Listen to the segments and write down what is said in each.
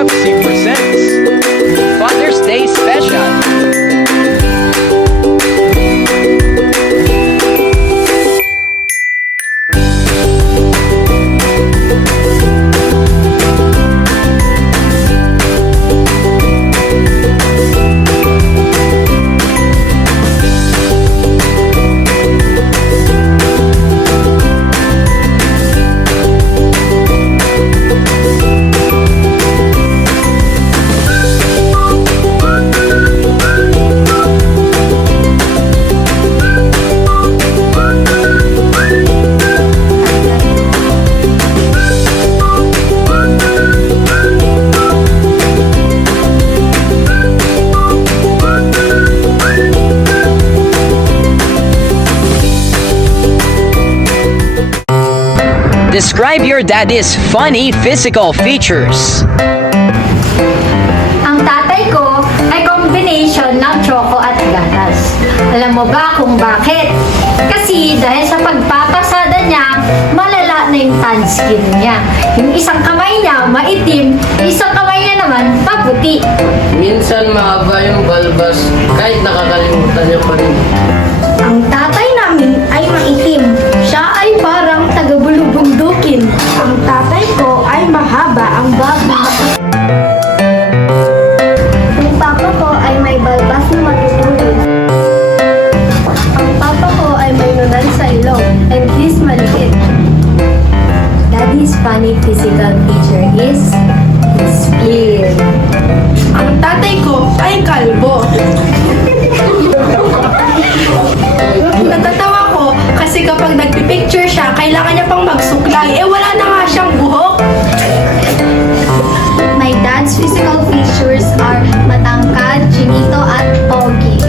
Pepsi presents Father's Day Special. Describe your daddy's funny physical features. Ang tatay ko ay combination ng choco at gatas. Alam mo ba kung bakit? Kasi dahil sa pagpapasada niya, malala na yung tan skin niya. Yung isang kamay niya maitim, isang kamay niya naman maputi. Minsan mahaba yung balbas, kahit nakakalimutan niya pa rin. Ang tatay namin ay maitim. Siya ay parang taga-bulubundukin. Ang tatay ko ay mahaba ang babi. Yung papa ko ay may balbas na matutulog. Ang papa ko ay may nunan sa ilong and he's maliit. Daddy's funny physical feature is his beard. Ang tatay ko ay kalbo. Natatawa ko kasi kapag nagpipicture siya, kailangan niya pang magsuklay. Wala na nga siyang buhok. My dad's physical features are matangkad, chinito at pogi.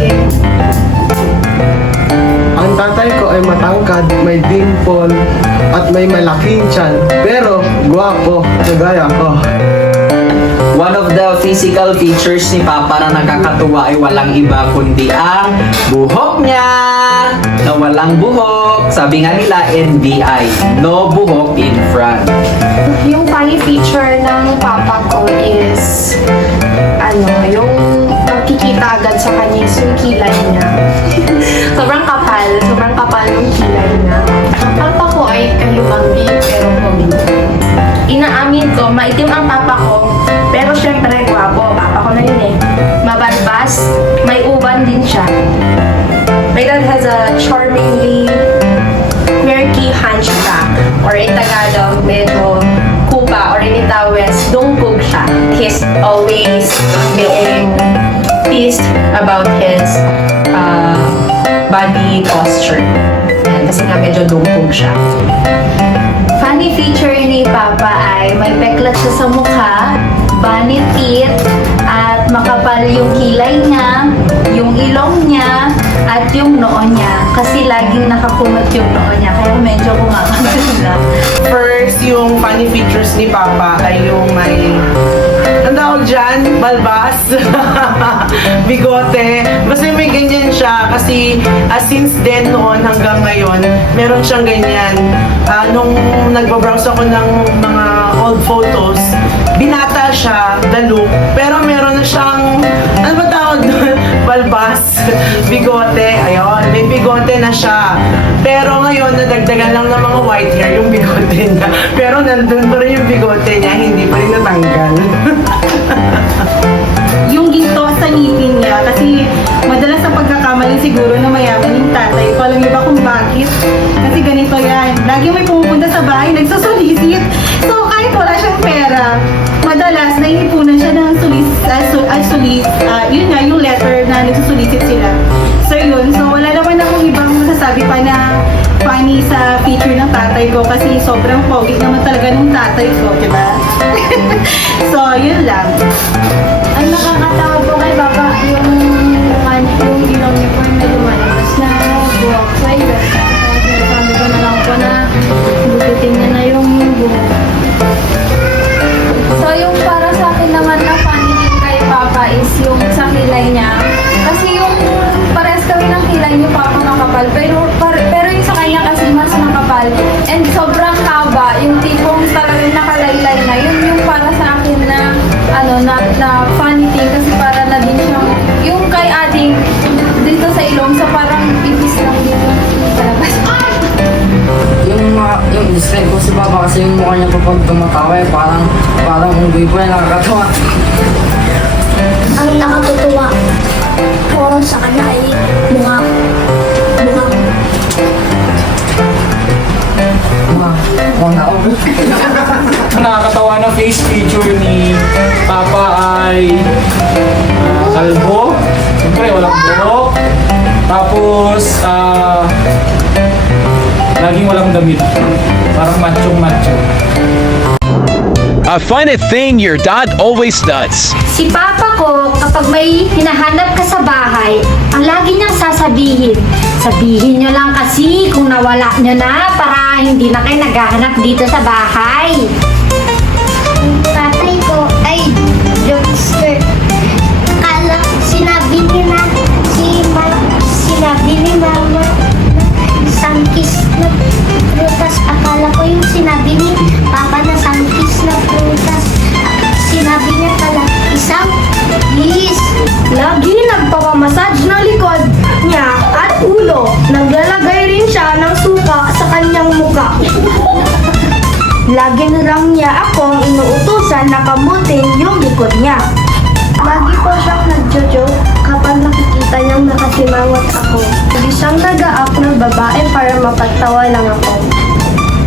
Ang tatay ko ay matangkad, may dimple, at may malaking tiyan. Pero, guwapo, kagaya ko. One of the physical features ni Papa na nakakatuwa ay walang iba kundi ang buhok niya na walang buhok. Sabi nga nila NBI, no buhok in front. Yung funny feature ng papa ko is yung makikita agad sa kanya is yung kilay niya. sobrang kapal ng kilay niya. Papa ko ay kalumanggi pero pogi. Inaamin ko, maitim ang papa ko, pero syempre gwapo. Papa ko na yun eh. Mabalbas, may uban din siya. My dad has a charmingly quirky hunchback, or in Tagalog, medyo kupa, or in Itawes, dungkog siya. He's always being teased about his body posture. Yan, kasi nga medyo dungkog siya. Funny feature ni Papa ay may peklat siya sa mukha, bunny teeth, at makapal yung kilay niya, yung ilong niya, at yung noo niya. Kasi laging nakakumot yung noo niya, kaya medyo kumakagal na. First, yung funny features ni Papa ay yung may ang tawag dyan, balbas, bigote. Basta may ganyan siya kasi since then noon hanggang ngayon, meron siyang ganyan. Nung nagbabrowse ako ng mga old photos, binata siya, the look, pero meron na siyang, ano ba tawag doon? Balbas, bigote, ayun, may bigote na siya. Pero ngayon, nadagdagan lang ng mga white hair yung bigote niya. Pero nandun pa rin yung bigote niya, hindi pa rin natanggal. Yung ginto sa ngipin niya kasi madalas sa pagkakamali siguro na mayaman yung tatay ko. Alam niyo ba kung bakit? Kasi ganito yan. Lagi may pumupunta sa bahay, nagsusulisit. So kahit wala siyang pera, madalas naiipunan siya ng yun nga, yung letter na nagsusulisit sila. So yun, so wala naman akong ibang masasabi pa na funny sa feature ng tatay ko kasi sobrang pogi naman talaga ng tatay ko, diba? So, yun lang. Ang nakakatawa po kay Papa, yung ilong niya po yung medyo malakas na buhok. So, ayun. Sabi ko na lang po na bututin niya na yung buhok. So, yung para sa akin naman na funny din kay Papa is yung sa kilay niya. Kasi yung pares kami ng kilay niyo, Papa, makapal. Pero yung sa kanya kasi mas makapal. And sobrang haba, yung tipong talagang nakalaylay na. Yun yung para sa akin na na funny thing kasi para na din siyang, yung kay ating dito sa ilong, sa parang ipis lang dito. Palabas. Yung describe ko si Papa kasi yung mukha niya kapag tumatawa eh, parang unggoy po yung nakakatawa. Ang nakatutuwa ko sa kanya ay mukhang Ang nakakatawa na face feature ni Papa ay kalbo. Siyempre, walang buhok. Tapos, laging walang damit. Parang macho-macho. A funny thing your dad always does. si Papa ko, kapag may hinahanap ka sa bahay, ang lagi niyang sasabihin, sabihin niyo lang kasi kung nawala niyo na para hindi na kayo naghahanap dito sa bahay. Tatay ko ay jokester. Kala, sinabi ni Mama, sangkis na prutas. Akala ko yung sinabi ni Papa na sangkis na prutas. Sinabi niya pala, isang bis. Lagi nagpapamassage ng likod niya at ulo. Naglalagay rin siya ng suka sa kanyang muka. Lagi na lang niya akong inuutusan na kamutin yung likod niya. Lagi po siyang nagjo-joke kapag nakikita niyang nakasimangot ako. Lagi siyang nag-a-act ng babae para mapagtawa lang ako.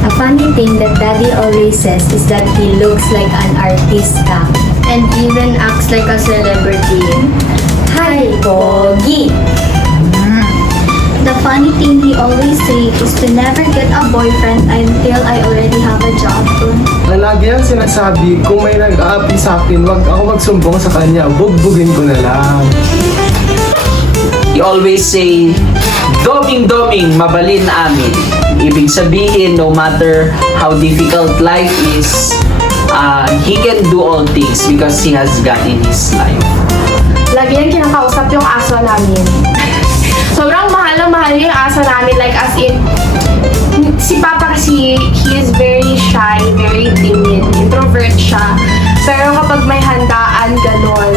A funny thing that Daddy always says is that he looks like an artista and even acts like a celebrity. Hi, Pogi! The funny thing he always say is to never get a boyfriend until I already have a job. Ang lagi yan sinasabi, kung may nag-aapi sa akin, wag ako magsumbong sa kanya, bugbugin ko na lang. He always say, doming-doming, mabalin amin. Ibig sabihin, no matter how difficult life is, he can do all things because he has God in his life. Lagi yan kinakausap yung aso namin. Sobrang mahal na mahal yung aso namin. Like as in, si Papa kasi, he is very shy, very timid, introvert siya. Pero kapag may handaan, ganon,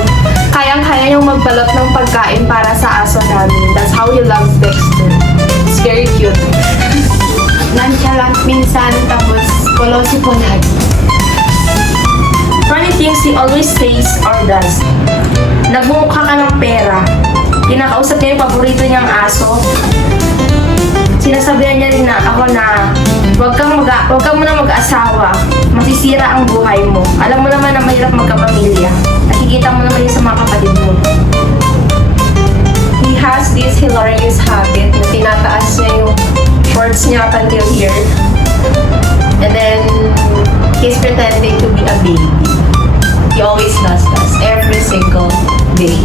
kayang-kaya yung magbalot ng pagkain para sa aso namin. That's how he loves Dexter. It's very cute. Nonchalant minsan, tapos kolosipunag. Funny things he always says or does. Nagmumukha ka ng pera. Kinakausap niya yung paborito niyang aso. Sinasabihan niya rin na ako na huwag ka muna mag-asawa. Masisira ang buhay mo. Alam mo naman na mahirap magkapamilya. Nakikita mo naman yun sa mga kapatid mo. He has this hilarious habit na tinataas niya yung shorts niya up until here. And then, he's pretending to be a baby. He always does that every single day.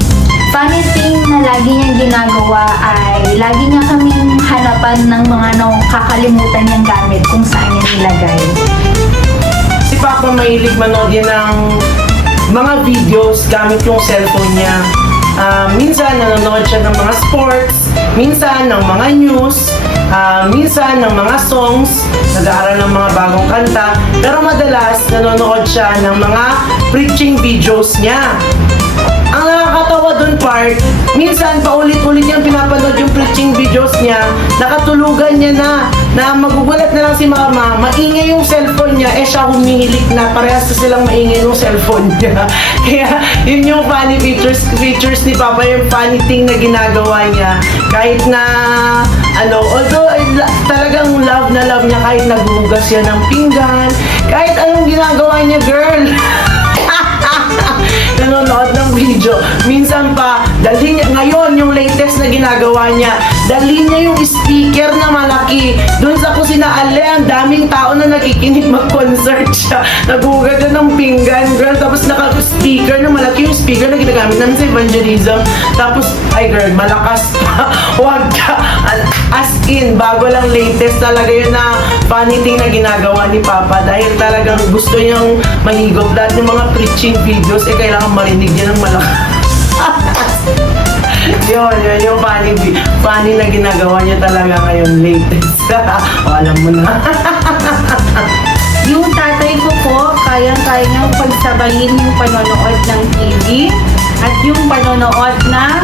Funny thing na lagi niyang ginagawa ay lagi niya kaming hanapan ng mga kakalimutan niyang gamit kung saan niya nilagay. Si Papa mahilig manood yan ng mga videos gamit yung cellphone niya. Minsan nanonood siya ng mga sports, minsan ng mga news, minsan ng mga songs, nag-aaral ng mga bagong kanta, pero madalas nanonood siya ng mga preaching videos niya. Ang nakakatawa dun part, minsan paulit-ulit niyang pinapanood yung preaching videos niya, nakatulugan niya na magugulat na lang si Mama, maingay yung cellphone niya, siya humihilik na, parehas na silang maingay yung cellphone niya. Kaya yun yung funny features ni Papa, yung funny thing na ginagawa niya. Kahit na, although talagang love na love niya, kahit naghuhugas siya ng pinggan, kahit anong ginagawa niya, girl. Nanonood ng video. Minsan pa, dalhin niya, ngayon yung latest na ginagawa niya, dalhin niya yung speaker na malaki. Doon sa kusina, ang daming tao na nakikinig, mag-concert siya. Nagugat na ng pinggan, girl. Tapos naka-speaker na malaki yung speaker na ginagamit namin sa evangelism. Tapos, ay girl, malakas pa. Huwag ka. As in, bago lang latest talaga yun na funny thing na ginagawa ni Papa. Dahil talagang gusto niyang mahigop. Dahil yung mga preaching videos, kailangan marinig niya ng malakas. yun, yung funny na ginagawa niya talaga ngayon latest. O, alam mo na. Yung tatay ko po, kayang-kaya niyang pagsabayin yung panonood ng TV at yung panonood ng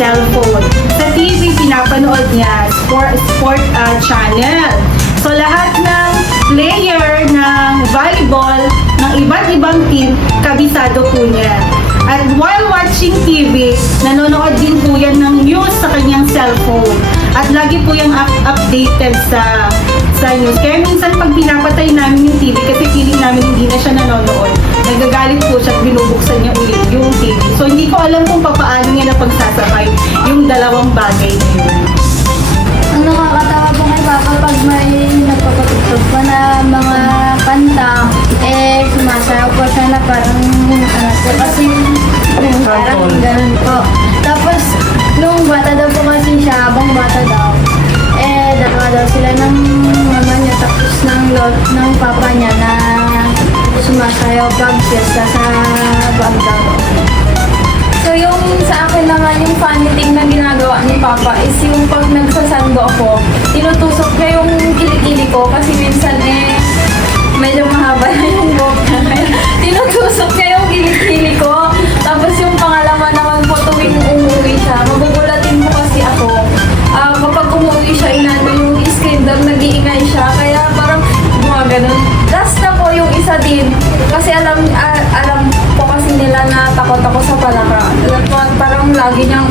cellphone. Sa TV, pinapanood niya sport channel. So lahat ng player ng volleyball ng iba't ibang team, kabisado po niya. At while watching TV, nanonood din po yan ng news sa kanyang cellphone. At lagi po yung updated sa news. Kaya minsan pag pinapatay namin yung TV kasi feeling namin hindi na siya nanonood, nagagalit po siya at binubuksan niya ulit yung TV. So hindi ko alam kung paano niya napagsasabay yung dalawang bagay na yun. Ang nakakatawa po kay Papa pag may nagpapatugtog pa na mga kanta, sumasayaw po siya na parang kasi parang ganun po. Tapos, nung bata daw po kasi siya, habang bata daw, dalawa daw sila ng mama niya tapos ng papa niya na sumasayaw pag fiesta sa bag daw. So yung sa akin naman, yung funny thing na ginagawa ni Papa is yung pag nagsasando ako, tinutusok niya yung kilikili ko kasi minsan medyo mahaba na yung buhok niya. Tinutusok niya yung kilikili ko. Tapos yung pangalaman naman po tuwing umuwi siya, magugulatin po kasi ako. Kapag umuwi siya, inano yung screen doon, nag-iingay siya. Kaya parang gumaganon. Last na po yung isa din. Kasi alam po kasi nila na takot ako sa palaka. Parang lagi niyang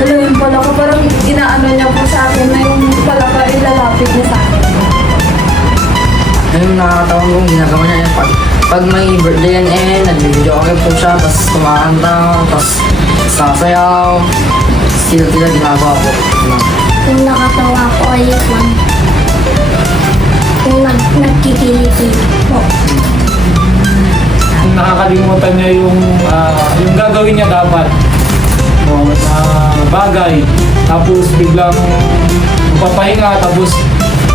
hala yung palaka. Parang inaano niya po sa akin na yung palaka ilalapit niya sa akin. Ayun, nakakatawa kong ginagawa niya yan. Pag may birthday yan nag-video okay po siya, tapos kumakanta, tapos sasayaw. Sila ginagawa po. Yung nakatawa ko ay yung nagkikiliti po. Nakakalimutan niya yung gagawin niya dapat. Na bagay. Tapos biglang papahinga, tapos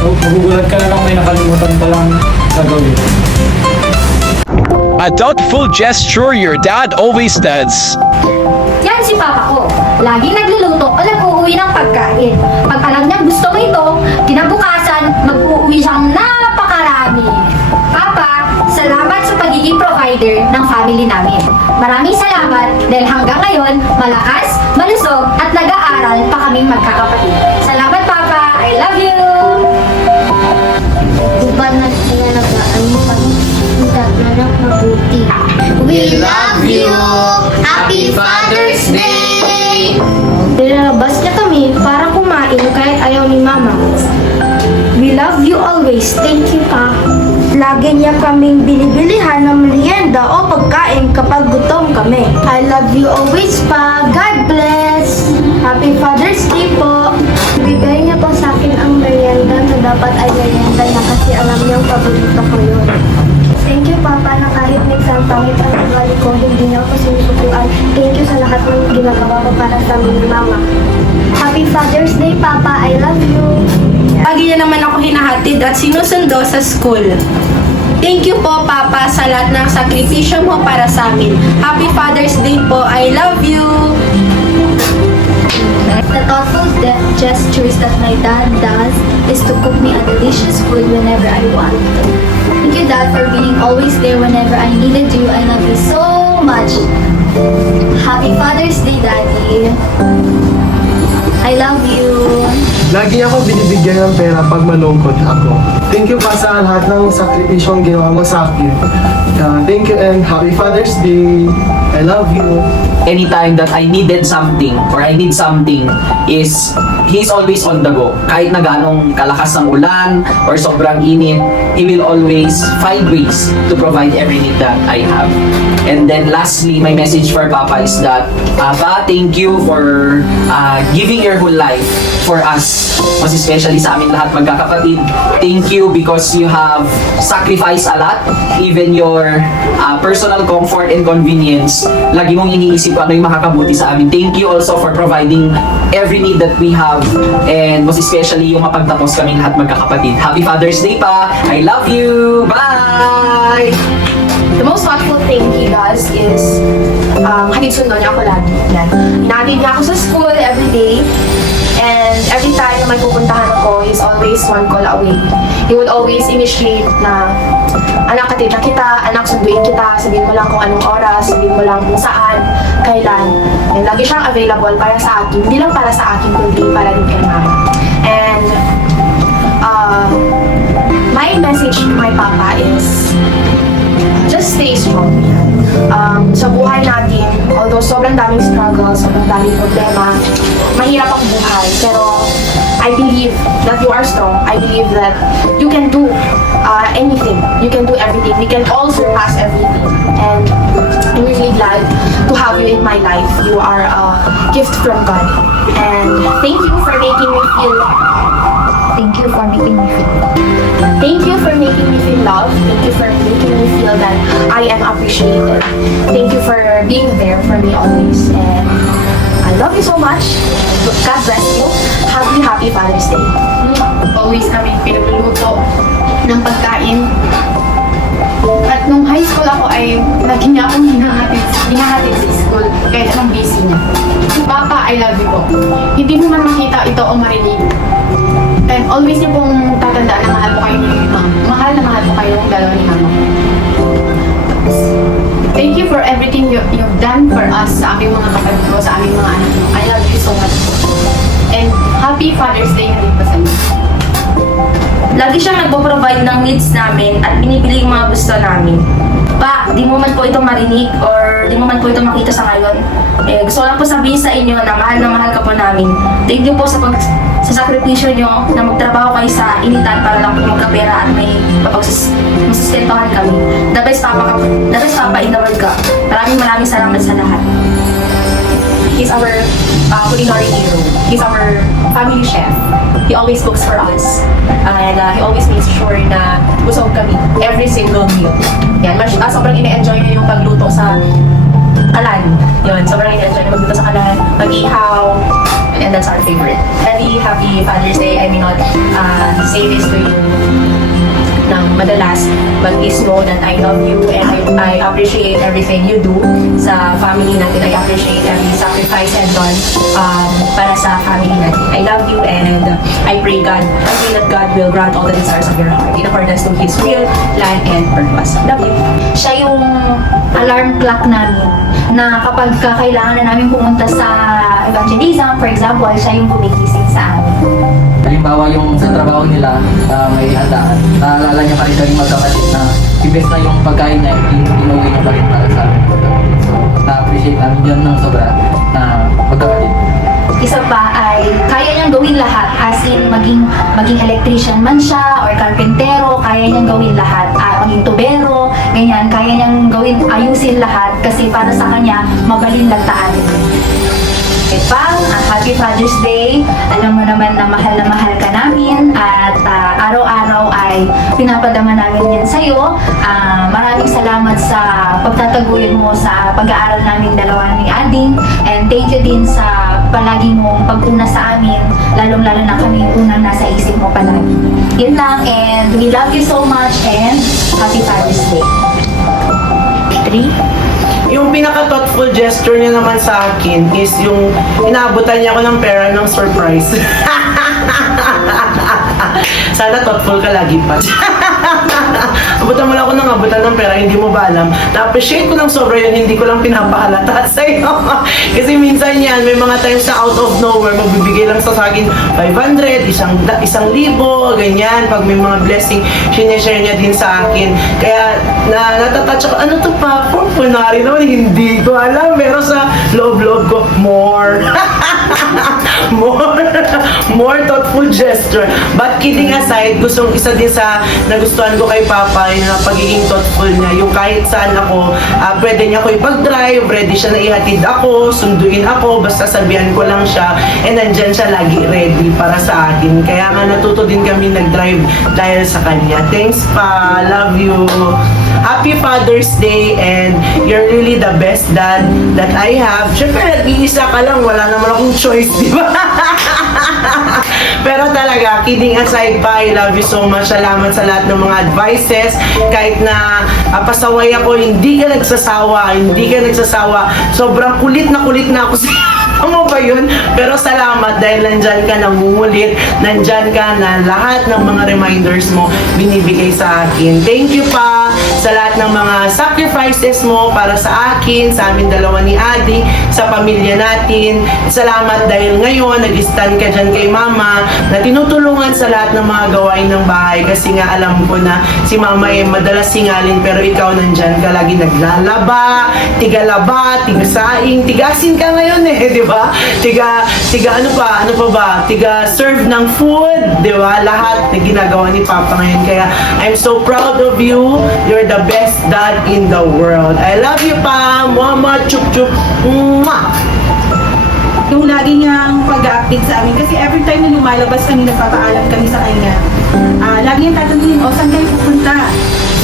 magugulat ka na lang may nakalimutan pa lang gagawin. A thoughtful gesture your dad always does. Yan si Papa ko. Laging nagluluto o nag-uuwi ng pagkain. Pag alam niyang gusto mo ito, kinabukasan, mag-uuwi siyang napakarami. Papa, salamat sa pagiging provider ng family namin. Maraming salamat dahil hanggang ngayon, malakas, malusog at nag-aaral pa kaming magkakapatid. Salamat Papa, I love you! Diba nag-alagaan mo pag nagnanak mabuti. We love you! Happy Father's Day! Nilalabas niya kami para kumain kahit ayaw ni Mama. We love you always. Thank you, Pa. Lagi niya kaming binibilihan ng merienda o pagkain kapag gutom kami. I love you always, Pa. God bless. Happy Father's Day po. Bigay niya po sa akin ang merienda na dapat ay merienda niya kasi alam niyang paborito ko yun. Thank you, Papa, na kahit minsan pangit ang ugali ko, hindi niya ako sinusukuan. Thank you sa lahat ng ginagawa ko para sa amin ni Mama. Happy Father's Day, Papa. I love you. Lagi niya naman ako hinahatid at sinusundo sa school. Thank you po, Papa, sa lahat ng sakripisyo mo para sa amin. Happy Father's Day po. I love you. The thoughtful gestures that my dad does is to cook me a delicious food whenever I want. Thank you, Dad, for being always there whenever I needed you. I love you so much. Happy Father's Day, Daddy. I love you. Lagi ako binibigyan ng pera pag malungkot ako. Thank you pa sa lahat ng sakripisyong ginawa mo sa akin. Thank you and Happy Father's Day. I love you. Anytime that I needed something or I need something is he's always on the go. Kahit na ganong kalakas ng ulan or sobrang init, he will always find ways to provide every need that I have. And then lastly, my message for Papa is that Papa, thank you for giving your whole life for us. Mas especially sa amin lahat magkakapatid. Thank you because you have sacrificed a lot. Even your personal comfort and convenience. Lagi mong iniisip kung ano yung makakabuti sa amin. Thank you also for providing every need that we have. And most especially yung mapagtapos kaming lahat magkakapatid. Happy Father's Day pa! I love you! Bye! The most thoughtful thing he does is hatid sundo niya ako lagi. Yan. Hinatid niya ako sa school every day. And every time na may pupuntahan ako, he's always one call away. He would always initiate na, anak, katid na kita, anak, sunduin kita, sabihin mo lang kung anong oras, sabihin mo lang kung saan, kailan. And lagi siyang available para sa akin, hindi lang para sa akin, kundi para din kay mama. And my message to my papa is, just stay strong. Sa buhay natin, although sobrang daming struggles, sobrang daming problema, mahirap ang buhay, pero I believe that you are strong. I believe that you can do anything. You can do everything. We can all surpass everything. And I'm really glad to have you in my life. You are a gift from God. And thank you for making me feel Thank you for making me feel. Thank you for making me feel loved. Thank you for making me feel that I am appreciated. Thank you for being there for me always. And I love you so much. God bless you. Happy Father's Day. Always kami pinagluluto ng pagkain. At nung high school ako ay lagi niya akong hinahatid sa school kahit anong busy niya. Papa, I love you po. Hindi mo man makita ito o marinig. And always niyo pong tatandaan na mahal po kayo ni Mama. Mahal na mahal po kayo ng dalawa ni Mama. Thank you for everything you've done for us sa aming mga kapatid ko, sa aming mga anak mo. I love you so much. And happy Father's Day na din po sa inyo. Lagi siyang nagpo-provide ng needs namin at binibili yung mga gusto namin. Pa, di mo man po ito marinig or di mo man po ito makita sa ngayon. Gusto ko lang po sabihin sa inyo na mahal ka po namin. Thank you po sa sakripisyo nyo na magtrabaho kayo sa initan para lang po magkapera at may masustentohan kami. The best papa in the world ka. Maraming salamat sa lahat. He's our culinary hero. He's our family chef. He always cooks for us. And he always makes sure na busog kami every single meal. Yan, sobrang ine-enjoy niya yung pagluto sa kalan. Yun, sobrang ine-enjoy niya magluto sa kalan, mag-ihaw, and that's our favorite. Happy Father's Day. I may not say this to you ng madalas, but please know that I love you and I appreciate everything you do sa family natin. I appreciate every sacrifice and done para sa family natin. I love you and I pray that God will grant all the desires of your heart in accordance to His will, plan, and purpose. Love you. Siya yung alarm clock namin na kapag kailangan na namin pumunta sa evangelism, for example, siya yung gumigising sa amin. Halimbawa yung sa trabaho nila, may handaan. Naalala niya pa rin kami magkapatid na ibes na yung pagkain na inuwi niya pa rin para sa amin. So, na-appreciate namin yun ng sobra na magkapatid. Isa pa ay kaya niyang gawin lahat, as in maging electrician man siya or karpentero, kaya niyang gawin lahat. Maging tubero, ganyan, kaya niyang ayusin lahat kasi para sa kanya, mabalin lang taan. Pang, Happy Father's Day. Alam mo naman na mahal ka namin at araw-araw ay pinapadama namin yan sa'yo. Maraming salamat sa pagtataguyod mo sa pag-aaral namin dalawa ni Ading, and thank you din sa palagi mong pag-una sa amin, lalong-lalo na kami yung unang nasa isip mo palagi. Yun lang, and we love you so much and Happy Father's Day. 3. Yung pinaka-thoughtful gesture niya naman sa akin is yung inaabutan niya ako ng pera ng surprise. Sana thoughtful ka lagi pa. Abutan mo lang ako ng abutan ng pera, hindi mo ba alam? Na-appreciate ko ng sobra yun, hindi ko lang pinapahalata sa'yo. Kasi minsan yan, may mga times na out of nowhere, magbibigay lang sa akin 500, 1,000, ganyan. Pag may mga blessing, sineshare niya din sa akin. Kaya, natatouch ako, ano to pa? Punari naman, hindi ko alam. Pero sa loob-loob ko, more. more thoughtful gesture. But kidding aside, isa din sa nagustuhan ko kay Papa yung pagiging thoughtful niya. Yung kahit saan ako, pwede niya ako ipag-drive, ready siya na ihatid ako, sunduin ako, basta sabihan ko lang siya, and nandyan siya lagi ready para sa akin. Kaya nga natuto din kami nag-drive dahil sa kanya. Thanks pa, love you. Happy Father's Day, and you're really the best dad that I have. Siyempre, nag-iisa ka lang, wala naman akong choice, di ba? Pero talaga, kidding aside pa, I love you so much. Salamat sa lahat ng mga advices. Kahit na pasaway ako, hindi ka nagsasawa. Sobrang kulit na ako sa'yo. Ano ba yun? Pero salamat dahil nandyan ka nangungulit, nandyan ka na lahat ng mga reminders mo binibigay sa akin. Thank you pa sa lahat ng mga sacrifices mo para sa akin, sa amin dalawa ni Adi, sa pamilya natin. Salamat dahil ngayon nag-stand ka dyan kay Mama na tinutulungan sa lahat ng mga gawain ng bahay kasi nga alam ko na si Mama ay madalas singalin pero ikaw nandyan ka lagi naglalaba, tigalaba, tigasaing, tigasin ka ngayon di ba? Tiga ano pa ba? Tiga serve ng food, di ba? Lahat na ginagawa ni Papa ngayon. Kaya I'm so proud of you. You're the best dad in the world. I love you, Pa. Mama, chup chup. Mwah! Yung lagi niyang pag-update sa amin. Kasi every time na lumalabas kami, nagpapaalam kami sa kanya. Lagi niyang tatanungin, saan kayo pupunta?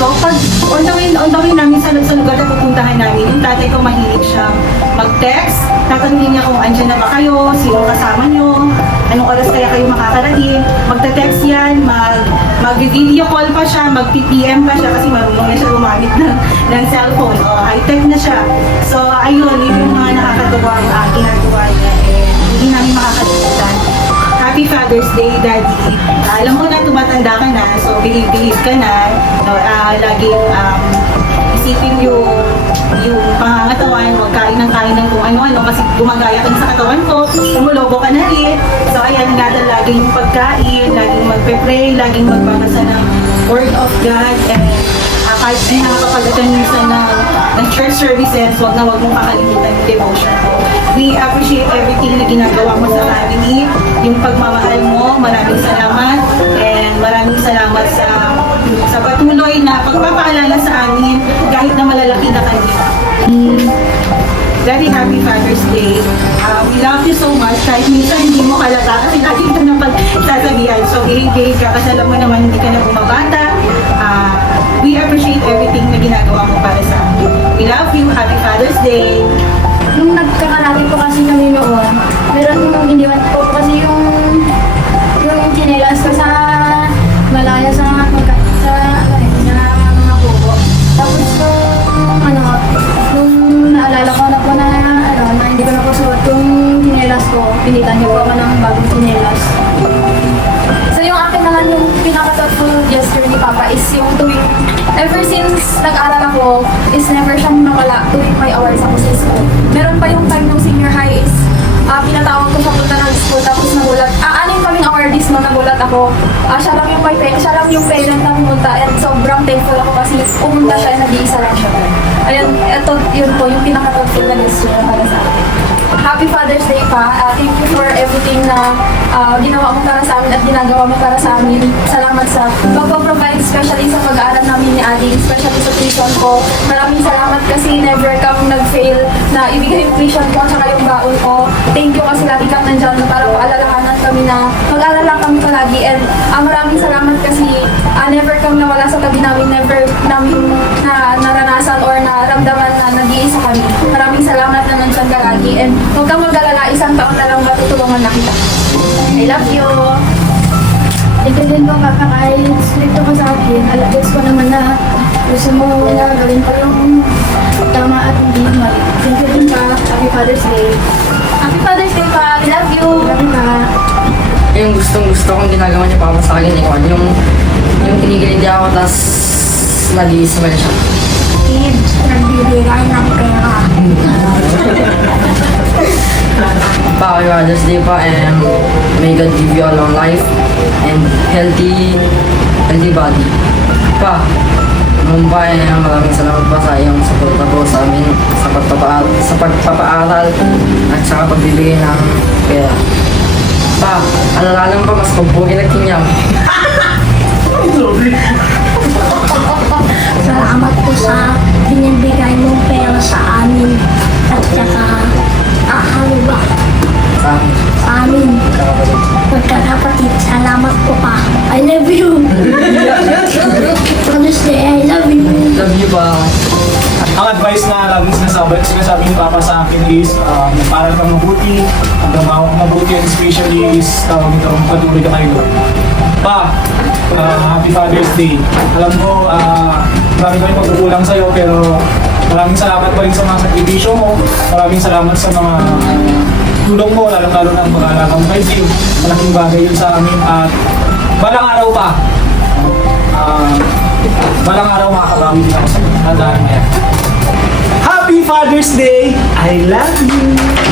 So, pag on the way namin sa lugar na pupuntahan namin, yung tatay ko mahilig siya mag-text. Tatanungin niya kung andyan na ba kayo, sino kasama niyo, anong oras kaya kayo makakarating. Magte-text yan, mag-video call pa siya, mag-PPM pa siya kasi marunong na siya gumamit ng cellphone. High-tech na siya. So, ayun, yun yung mga nakakatawa ang ginagawa niya. Hindi namin makakalimutan. Happy Father's Day, Daddy. Alam ko na tumatanda ka na, so believe ka na. Laging isipin yung pangangatawan, huwag kain ng kung ano-ano kasi gumagaya ka na sa katawan ko, tumulobo ka na rin. So ayan, ingatan lagi yung pagkain, laging magpe-pray, laging magbabasa ng Word of God, and kahit di nakakapag-attend minsan ng church services, huwag mong kakalimutan yung devotion ko. We appreciate everything na ginagawa mo sa family, yung pagmamahal mo, maraming salamat, and maraming salamat sa patuloy na pagpapaalala sa amin kahit na malalaki na kami. Very happy Father's Day. We love you so much. Kahit minsan hindi mo kalata kasi lagi ka na pagsasabihan. So, behave ka kasi alam mo naman hindi ka na bumabata. We appreciate everything na ginagawa mo para sa amin. We love you. Happy Father's Day. Nung nagkakarami po kasi kami noon, meron nung iniwan po kasi yung chinelas ko sa malaya sa mga kubo. Tapos nung naalala ko na po na hindi ko na po suot yung chinelas ko, pinitan niyo po ako ng bagong chinelas. So yung akin naman yung pinaka-thoughtful gesture ni Papa is yung tuwing, ever since nag-aral ako, is never siyang nawala tuwing may awards ako sa school. Meron pa yung time nung senior high is pinatawag ko siya punta ng school tapos nagulat. Anim kaming awardees no, nagulat ako. Siya lang yung parent na pumunta and sobrang thankful ako kasi pumunta siya and nag-iisa lang siya. Ayun, yun po yung pinaka-thoughtful na gesture para sa akin. Happy Father's Day pa. Thank you for everything na ginawa mo para sa amin at ginagawa mo para sa amin. Salamat sa pag-provide, especially sa pag-aaral namin ni Adi, especially sa tuition ko. Maraming salamat kasi never kang nag-fail na ibigay yung tuition ko at saka yung baon ko. Thank you kasi lagi kang nandyan para paalalahanan kami na mag-aaral lang kami palagi. And maraming salamat kasi never kang nawala sa tabi namin, never namin naranasan or naramdaman na nag-iisa kami. Maraming salamat na nandyan ka lagi. And huwag kang mag-alala, isang taon na lang matutulungan na kita. I love you! Ito din po kapag stricto ko sa akin, alagos ko naman na gusto mo na gawin ko yung tama at hindi mali. Thank you din pa. Happy Father's Day. Happy Father's Day pa! I love you! Love you pa. Yung gustong-gusto kong ginagawa niya Papa sa akin, yung tinigil niya ako, tas nag-i-smile siya. Kids, nagbibigay ng pera. Pa, Happy Father's Day pa, and may God give you a long life and healthy body. Pa, Mumbai, maraming salamat pa sa iyong suporta po sa amin sa pagpapaaral at saka pagbibigay ng pera. Pa, alalalang pa, mas pagpugi na kinyam. Salamat po sa binibigay mong pera sa amin at saka ano ba? Sa amin. Magkakapatid, salamat po pa. I love you. Honestly, I love you. Love you pa. Ang advice na laging sinasabi ni Papa sa akin is mag-aral kang mabuti, magawa kang mabuti, and especially is patuloy ka kayo. Pa, Happy Father's Day. Alam ko, marami kami pagkukulang sa'yo pero Maraming salamat pa rin sa mga sakripisyo mo. Maraming salamat sa mga tulong mo, lalo-lalo na ang pag-aalaga mo kay Jim. Malaking bagay yun sa amin at balang araw pa. Balang araw makakabawi din ako sa tandaan mo yan. Happy Father's Day! I love you!